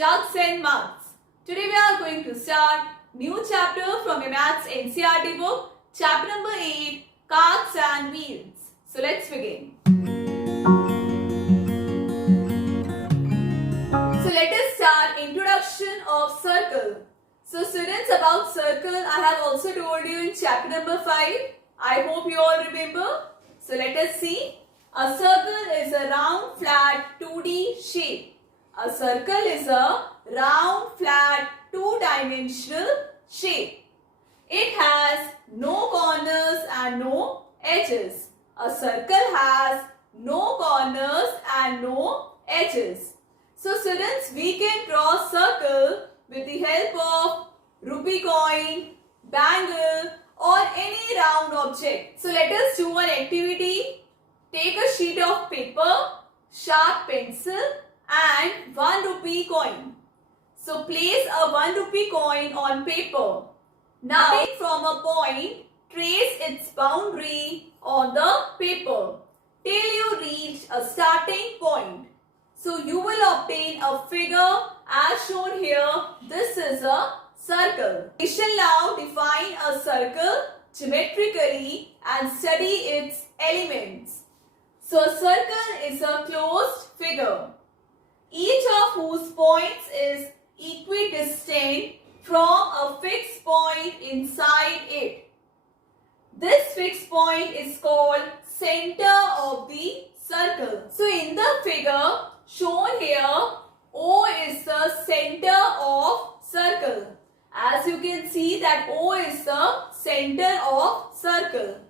Jugs and Mugs. Today we are going to start new chapter from your Maths NCERT book, chapter number 8, Carts and Wheels. So let's begin. So let us start introduction of circle. So students, about circle I have also told you in chapter number 5. I hope you all remember. So let us see. A circle is a round flat 2D shape. A circle is a round flat two-dimensional shape. It has no corners and no edges. A circle has no corners and no edges. So students, we can draw circle with the help of rupee coin, bangle or any round object. So let us do one activity. Take a sheet of paper, sharp pencil and 1 rupee coin. So place a 1 rupee coin on paper. Now from a point, trace its boundary on the paper till you reach a starting point. So you will obtain a figure as shown here. This is a circle. We shall now define a circle geometrically and study its elements. So a circle is a closed figure, each of whose points is equidistant from a fixed point inside it. This fixed point is called center of the circle. So in the figure shown here, O is the center of circle. As you can see that O is the center of circle.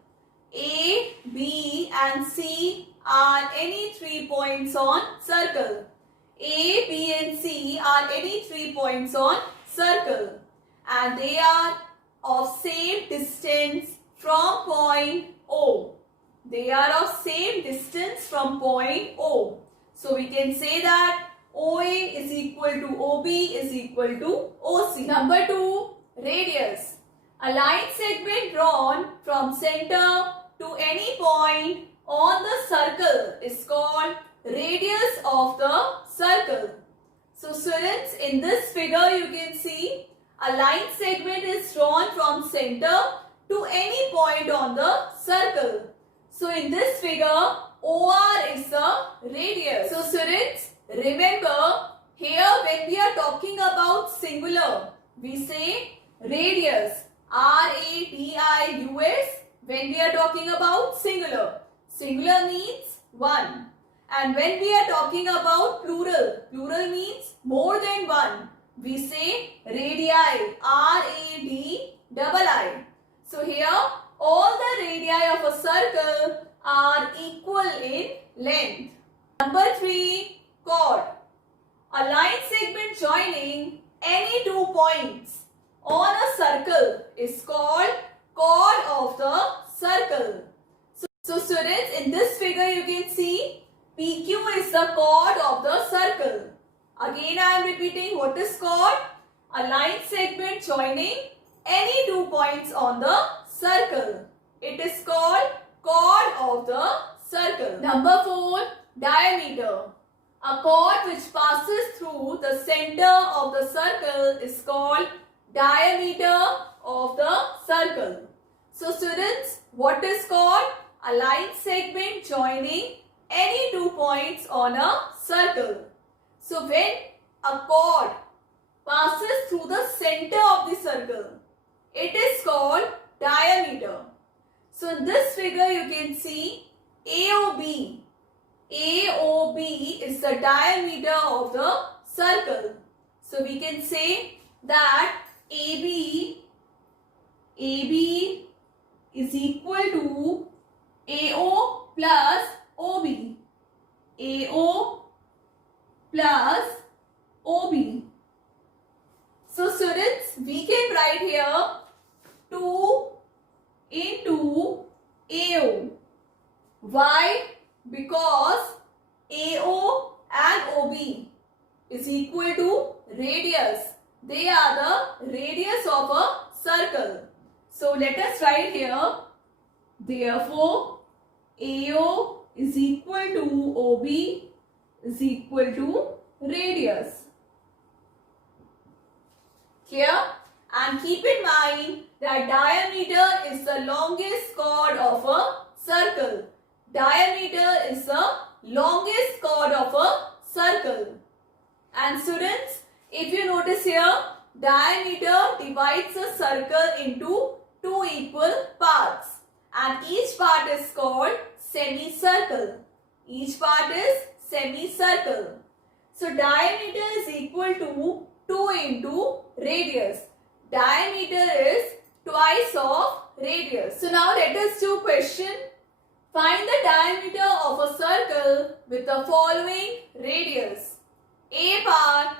A, B and C are any 3 points on circle. A, B and C are any 3 points on circle and they are of same distance from point O. They are of same distance from point O. So we can say that OA is equal to OB is equal to OC. Number 2, radius. A line segment drawn from center to any point on the circle is called radius of the circle. So students, in this figure you can see a line segment is drawn from center to any point on the circle. So in this figure, OR is the radius. So students, remember here when we are talking about singular, we say radius, R-A-D-I-U-S. When we are talking about singular, singular means one. And when we are talking about plural, plural means more than one. We say radii, R-A-D-I-I. So here all the radii of a circle are equal in length. Number 3, chord. A line segment joining any 2 points on a circle is called chord of the circle. So students, in this figure you can see PQ is the chord of the circle. Again I am repeating, what is chord? A line segment joining any 2 points on the circle. It is called chord of the circle. Number 4, diameter. A chord which passes through the center of the circle is called diameter of the circle. So students, what is chord? A line segment joining any 2 points on a circle. So when a chord passes through the center of the circle, it is called diameter. So in this figure you can see AOB. AOB is the diameter of the circle. So we can say that AB is equal to AO plus OB. AO plus OB. So students, we can write here 2 into AO. Why? Because AO and OB is equal to radius. They are the radius of a circle. So let us write here, therefore AO is equal to OB is equal to radius. Clear? And keep in mind that diameter is the longest chord of a circle. Diameter is the longest chord of a circle. And students, if you notice here, diameter divides a circle into two equal parts. And each part is called semicircle. Each part is semicircle. So diameter is equal to 2 into radius. Diameter is twice of radius. So now let us do question. Find the diameter of a circle with the following radius. A part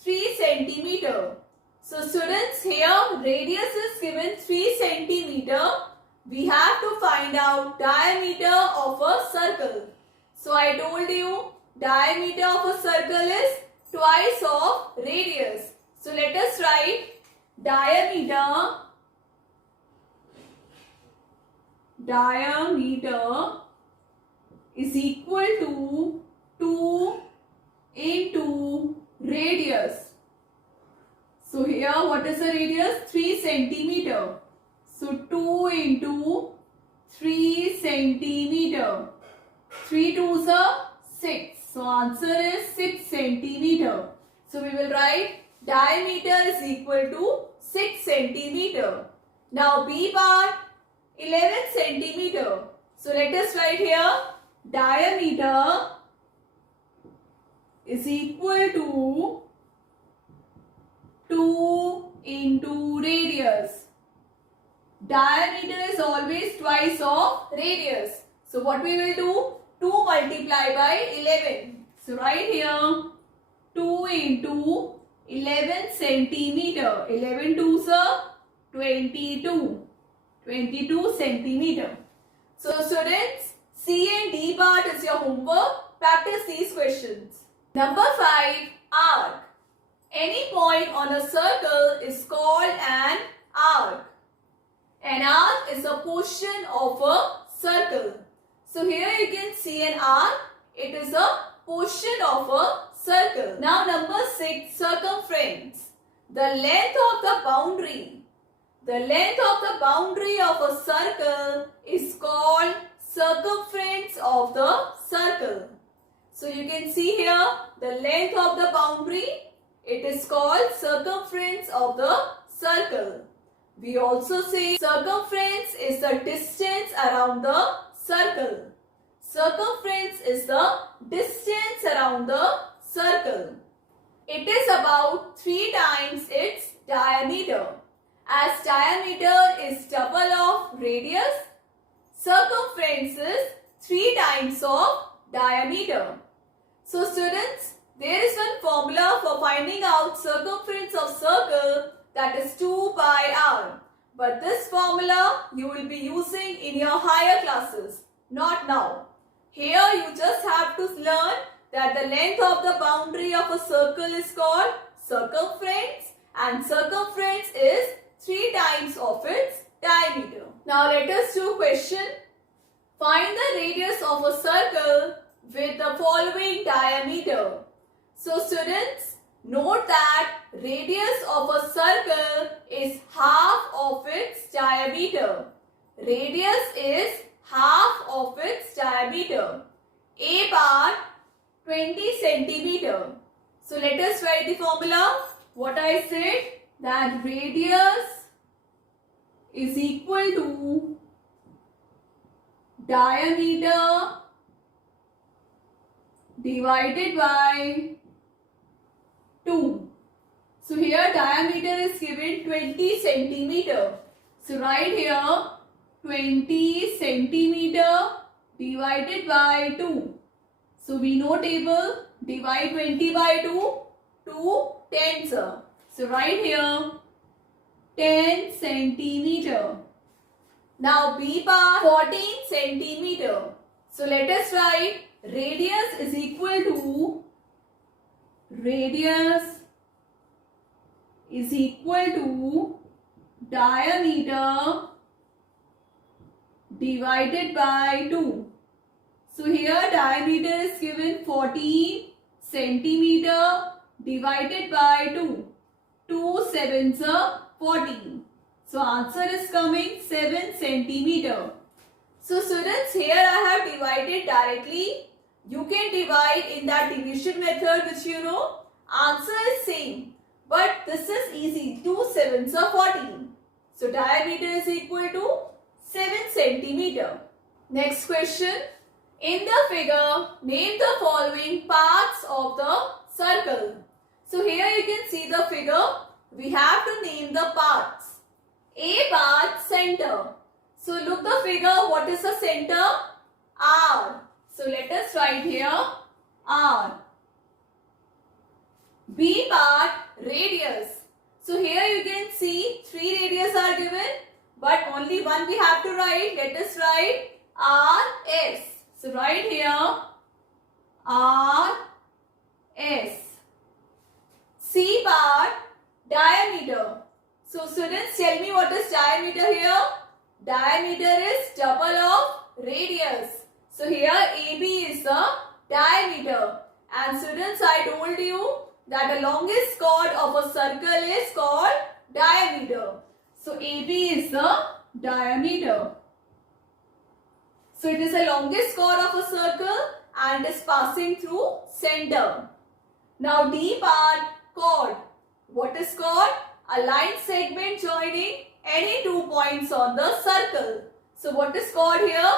3 centimeter. So students, here radius is given 3 centimeter. We have to find out diameter of a circle. So I told you diameter of a circle is twice of radius. So let us write diameter is equal to 2 into radius. So here what is the radius? 3 centimeter. So 2 into 3 centimeter. 3 2s are 6. So answer is 6 centimeter. So we will write diameter is equal to 6 centimeter. Now B part 11 centimeter. So let us write here diameter is equal to 2 into radius. Diameter is always twice of radius. So what we will do? 2 multiplied by 11. So right here 2 into 11 centimeter. 11 2s are 22. 22 centimeter. So students, C and D part is your homework. Practice these questions. Number 5, arc. Any point on a circle is called an arc. An arc is a portion of a circle. So here you can see an arc. It is a portion of a circle. Now number 6, circumference. The length of the boundary. The length of the boundary of a circle is called circumference of the circle. So you can see here the length of the boundary. It is called circumference of the circle. We also say circumference is the distance around the circle. Circumference is the distance around the circle. It is about 3 times its diameter. As diameter is double of radius, circumference is 3 times of diameter. So students, there is one formula for finding out circumference of circle, that is 2 pi r. But this formula you will be using in your higher classes, not now. Here you just have to learn that the length of the boundary of a circle is called circumference, and circumference is 3 times of its diameter. Now let us do question. Find the radius of a circle with the following diameter. So students, note that radius of a circle is half of its diameter. Radius is half of its diameter. A part 20 centimeter. So let us write the formula. What I said, that radius is equal to diameter divided by 2. So here diameter is given 20 centimeter. So right here 20 centimeter divided by 2. So we know table, divide 20 by 2, 2 tens. So right here 10 centimeter. Now B part 14 centimeter. So let us write radius is equal to diameter divided by 2. So here diameter is given 14 centimeter divided by 2. 2 sevens are 14. So answer is coming 7 centimeter. So students, here I have divided directly. You can divide in that division method which you know. Answer is same. But this is easy. 2 sevens are 14. So diameter is equal to 7 centimeter. Next question. In the figure, name the following parts of the circle. So here you can see the figure. We have to name the parts. A part, center. So look the figure. What is the center? R. So let us write here R. B part, radius. So here you can see 3 radius are given, but only one we have to write. Let us write RS. So write here RS. C part, diameter. So students, tell me what is diameter here? Diameter is double of radius. So here AB is the diameter. And students, I told you that the longest chord of a circle is called diameter. So AB is the diameter. So it is the longest chord of a circle and is passing through center. Now D part, chord. What is chord? A line segment joining any 2 points on the circle. So what is chord here?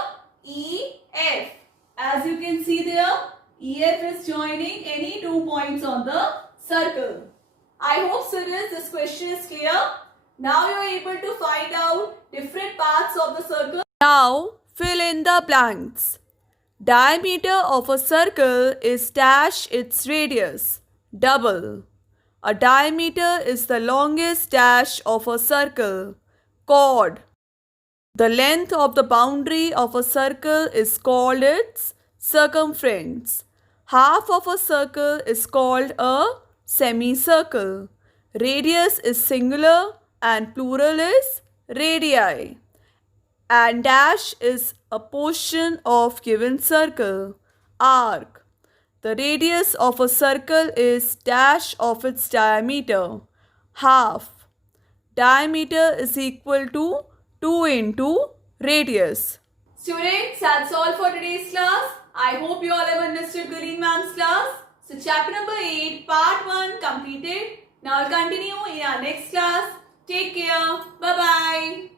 EF. As you can see there, EF is joining any 2 points on the circle. I hope students this question is clear. Now you are able to find out different parts of the circle. Now fill in the blanks. Diameter of a circle is dash its radius, double. A diameter is the longest dash of a circle, chord. The length of the boundary of a circle is called its circumference. Half of a circle is called a semicircle. Radius is singular and plural is radii. And dash is a portion of given circle, arc. The radius of a circle is dash of its diameter, half. Diameter is equal to 2 into radius. Students, that's all for today's class. I hope you all have understood Gureen ma'am's class. So chapter number 8, part 1 completed. Now I'll continue in our next class. Take care. Bye-bye.